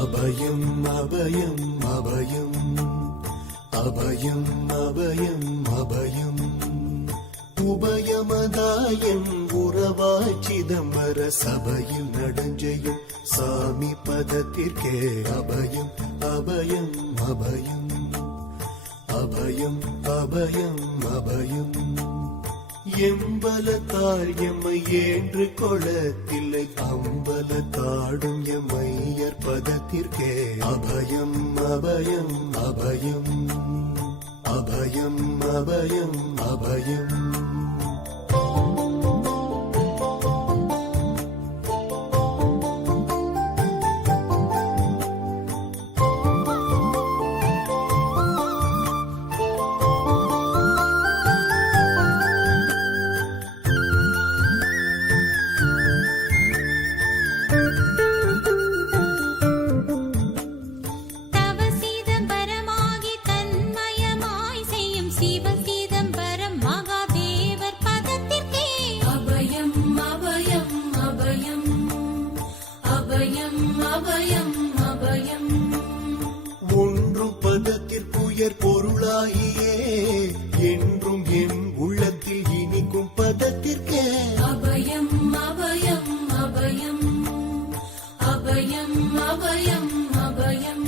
அபயம் அபயம் அபயம் அபயம் அபயம் அபயம் உபயமதாயம் உறவாய் சிதம்பர சபையில் நடஞ்செய்யும் சாமி பதத்திற்கே அபயம் அபயம் அபயம் அபயம் அபயம் அபயம் எம்பலத்தால் எம்மை ஏன்று கொளத்தில்லை அம்பலத்தாடும் எம்மையர் பதத்திற்கே அபயம் அபயம் அபயம் அபயம் அபயம் அபயம் ஒன்றும் பதத்திற்குயர் பொருளாகியே என்றும் என் உள்ளத்தில் இனிக்கும் பதத்திற்கே அபயம் அபயம் அபயம் அபயம் அபயம் அபயம்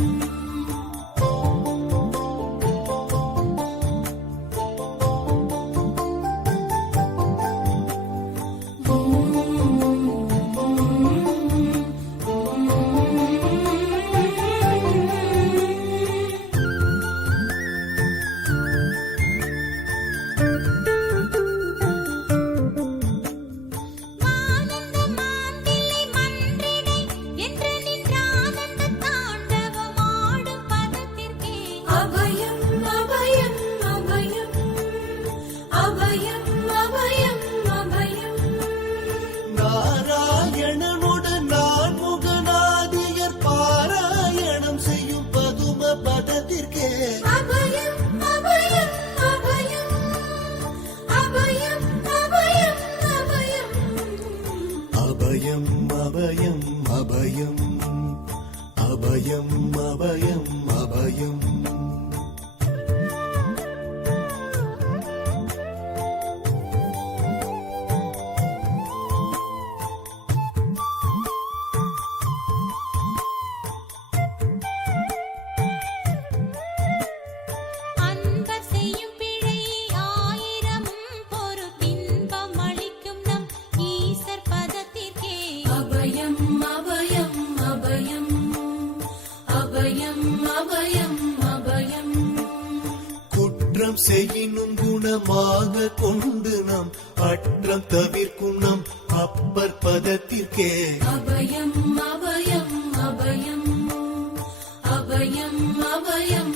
நாராயணனுடன் நான் முகநாதியர் பாராயணம் செய்யும் பதும பதத்திற்கே அபயம் அபயம் அபயம் அபயம் அபயம் அபயம் அபயம் அபயம் அபயம் அபயம் அபயம் அபயம் குற்றம் செய்யினும் குணமாக கொண்டு நாம் அற்றம் தவிர்க்கும் நம் அப்பர் பதத்திற்கே அபயம் அபயம் அபயம் அபயம் அபயம்